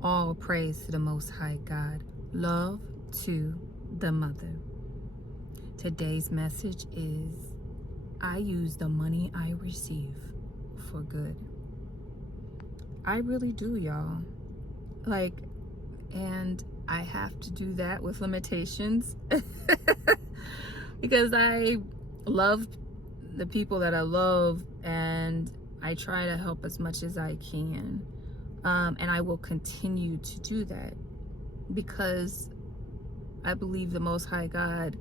All praise to the Most High God. Love to the Mother. Today's message is, I use the money I receive for good. I really do, y'all. And I have to do that with limitations because I love the people that I love, and I try to help as much as I can. And I will continue to do that because I believe the Most High God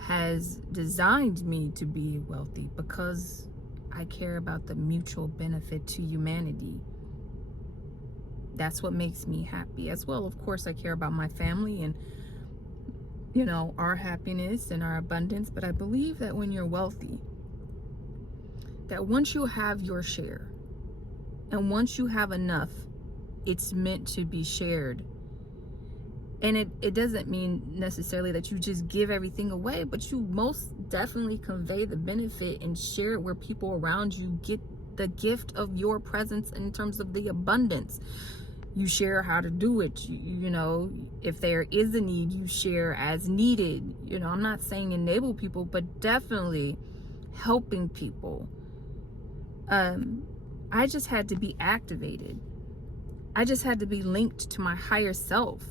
has designed me to be wealthy, because I care about the mutual benefit to humanity. That's what makes me happy as well. Of course, I care about my family and, our happiness and our abundance. But I believe that when you're wealthy, that once you have your share, and once you have enough, it's meant to be shared. And it doesn't mean necessarily that you just give everything away, but you most definitely convey the benefit and share it where people around you get the gift of your presence in terms of the abundance. You share how to do it. If there is a need, you share as needed. I'm not saying enable people, but definitely helping people. I just had to be activated. I just had to be linked to my higher self.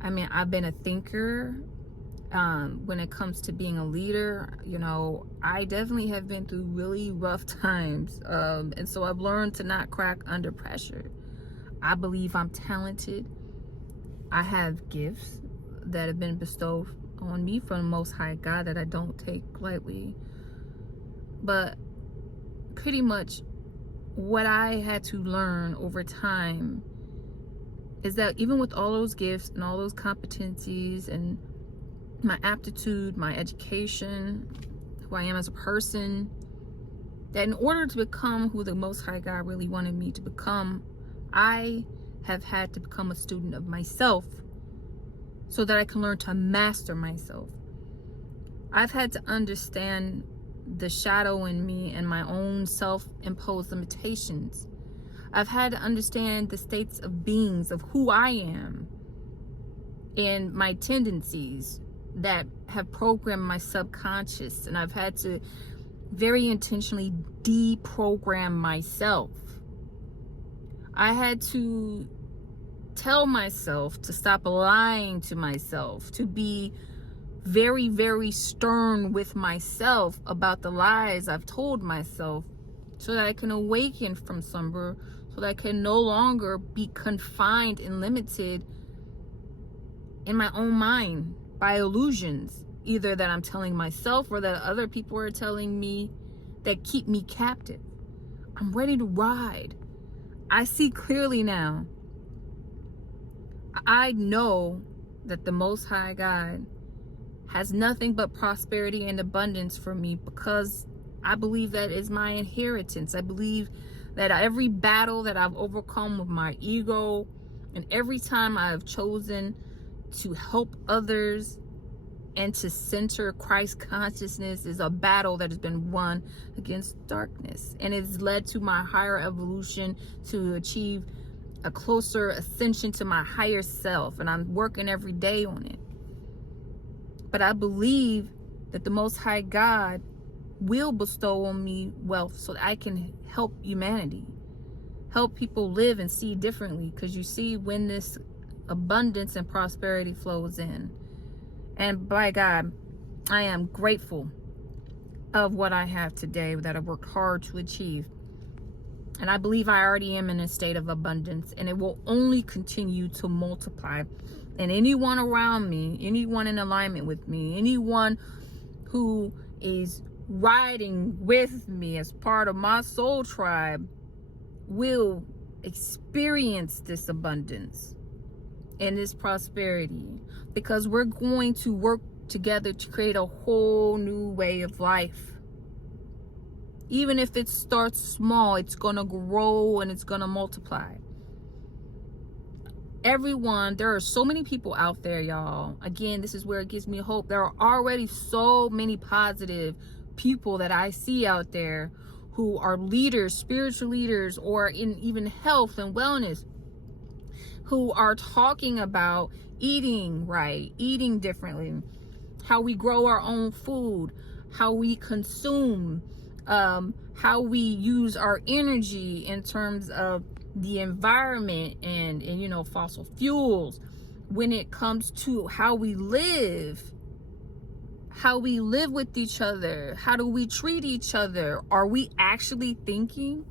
I've been a thinker. When it comes to being a leader, I definitely have been through really rough times. And so I've learned to not crack under pressure. I believe I'm talented. I have gifts that have been bestowed on me from the Most High God that I don't take lightly. But pretty much what I had to learn over time is that even with all those gifts and all those competencies and my aptitude, my education, who I am as a person, that in order to become who the Most High God really wanted me to become, I have had to become a student of myself so that I can learn to master myself. I've had to understand the shadow in me and my own self-imposed limitations. I've had to understand the states of beings of who I am and my tendencies that have programmed my subconscious, and I've had to very intentionally deprogram myself. I had to tell myself to stop lying to myself, to be very, very stern with myself about the lies I've told myself, so that I can awaken from slumber, so that I can no longer be confined and limited in my own mind by illusions, either that I'm telling myself or that other people are telling me, that keep me captive. I'm ready to ride. I see clearly now. I know that the Most High God has nothing but prosperity and abundance for me, because I believe that is my inheritance. I believe that every battle that I've overcome with my ego, and every time I've chosen to help others and to center Christ consciousness, is a battle that has been won against darkness, and it's led to my higher evolution, to achieve a closer ascension to my higher self, and I'm working every day on it. But I believe that the Most High God will bestow on me wealth so that I can help humanity, help people live and see differently. Because you see, when this abundance and prosperity flows in, and by God, I am grateful of what I have today that I worked hard to achieve. And I believe I already am in a state of abundance, and it will only continue to multiply. And anyone around me, anyone in alignment with me, anyone who is riding with me as part of my soul tribe will experience this abundance and this prosperity, because we're going to work together to create a whole new way of life. Even if it starts small, it's going to grow and it's going to multiply. There are so many people out there, y'all. Again, this is where it gives me hope. There are already so many positive people that I see out there who are leaders, spiritual leaders, or in even health and wellness, who are talking about eating right, eating differently, how we grow our own food, how we consume, how we use our energy in terms of the environment and you know, fossil fuels. When it comes to how we live with each other, how do we treat each other? Are we actually thinking?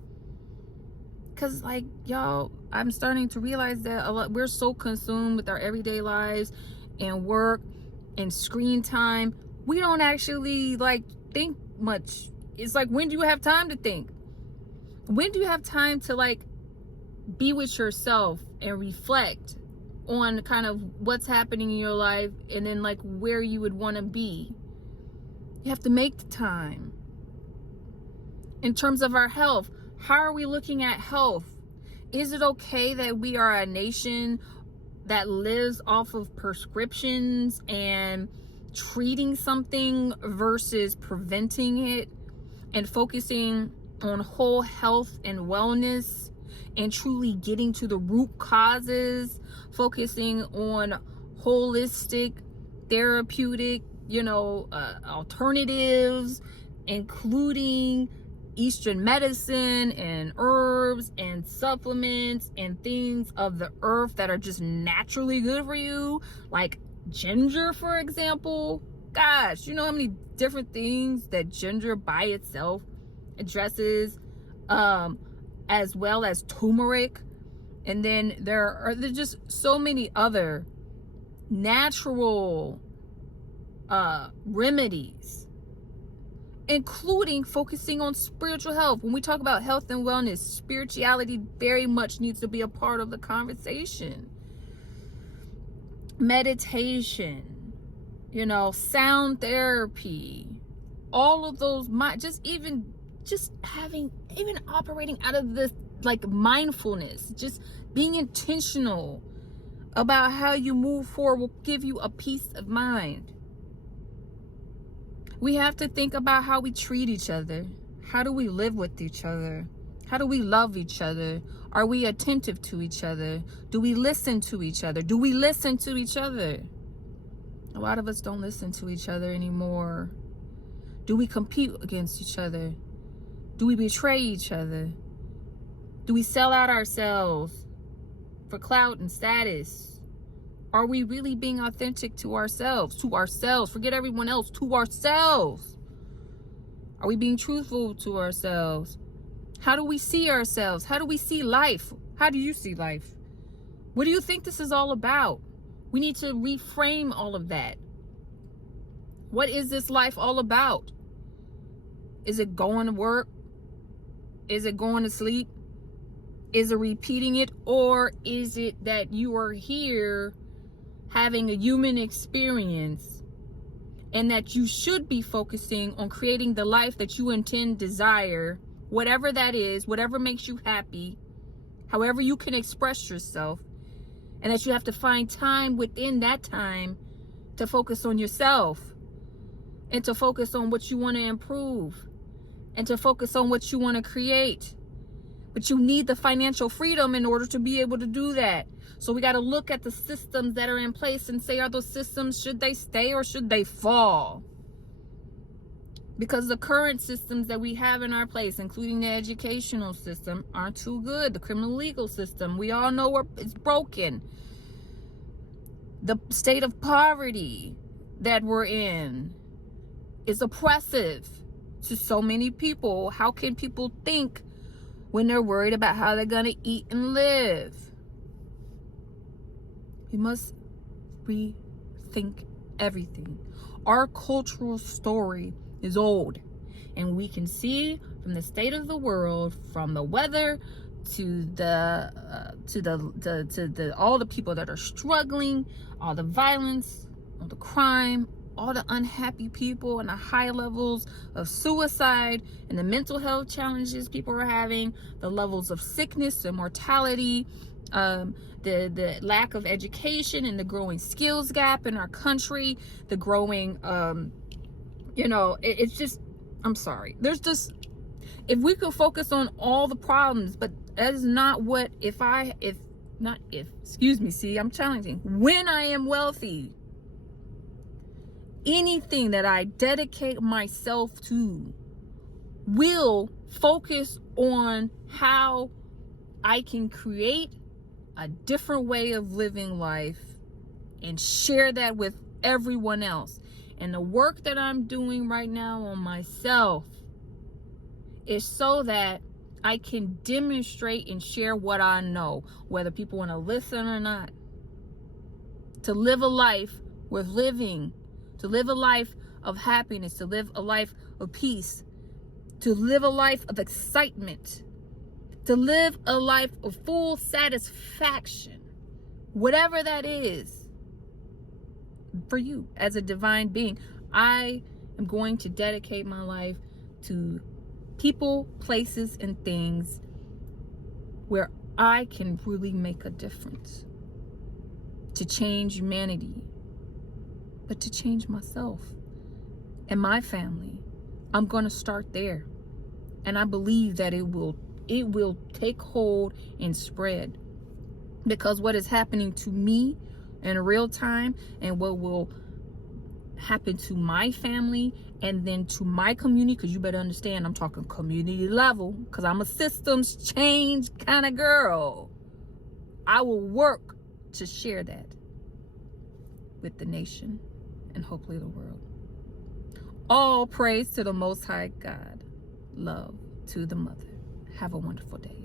Because, like, y'all, I'm starting to realize that we're so consumed with our everyday lives and work and screen time, we don't actually, like, think much. It's like, when do you have time to think? When do you have time to, like, be with yourself and reflect on kind of what's happening in your life, and then, like, where you would want to be? You have to make the time. In terms of our health, how are we looking at health? Is it okay that we are a nation that lives off of prescriptions and treating something versus preventing it, and focusing on whole health and wellness and truly getting to the root causes, focusing on holistic, therapeutic, you know, alternatives, including Eastern medicine and herbs and supplements and things of the earth that are just naturally good for you, like ginger, for example. Gosh, you know how many different things that ginger by itself addresses, as well as turmeric. And then there's just so many other natural remedies, including focusing on spiritual health. When we talk about health and wellness, spirituality very much needs to be a part of the conversation. Meditation, you know, sound therapy, all of those, just operating out of this, like, mindfulness, just being intentional about how you move forward will give you a peace of mind. We have to think about how we treat each other. How do we live with each other? How do we love each other? Are we attentive to each other? Do we listen to each other? Do we listen to each other? A lot of us don't listen to each other anymore. Do we compete against each other? Do we betray each other? Do we sell out ourselves for clout and status? Are we really being authentic to ourselves? Forget everyone else, to ourselves. Are we being truthful to ourselves? How do we see ourselves? How do we see life? How do you see life? What do you think this is all about? We need to reframe all of that. What is this life all about? Is it going to work? Is it going to sleep? Is it repeating it? Or is it that you are here having a human experience, and that you should be focusing on creating the life that you intend, desire, whatever that is, whatever makes you happy, however you can express yourself, and that you have to find time within that time to focus on yourself, and to focus on what you want to improve, and to focus on what you want to create. But you need the financial freedom in order to be able to do that. So we got to look at the systems that are in place and say, are those systems, should they stay or should they fall? Because the current systems that we have in our place, including the educational system, aren't too good. The criminal legal system, we all know it's broken. The state of poverty that we're in is oppressive to so many people. How can people think when they're worried about how they're going to eat and live? We must rethink everything. Our cultural story is old, and we can see from the state of the world, from the weather to all the people that are struggling, all the violence, all the crime, all the unhappy people, and the high levels of suicide, and the mental health challenges people are having, the levels of sickness and mortality, the lack of education and the growing skills gap in our country, the growing, it's just, I'm sorry. There's just, if we could focus on all the problems, but that is not what, if not if, excuse me, see, I'm challenging. When I am wealthy, anything that I dedicate myself to will focus on how I can create a different way of living life and share that with everyone else. And the work that I'm doing right now on myself is so that I can demonstrate and share what I know, whether people want to listen or not. To live a life worth living, to live a life of happiness, to live a life of peace, to live a life of excitement, to live a life of full satisfaction, whatever that is for you as a divine being. I am going to dedicate my life to people, places, and things where I can really make a difference, to change humanity, but to change myself and my family. I'm going to start there. And I believe that it will take hold and spread, because what is happening to me in real time and what will happen to my family and then to my community, because you better understand I'm talking community level, because I'm a systems change kind of girl. I will work to share that with the nation and hopefully the world. All praise to the Most High God. Love to the Mother. Have a wonderful day.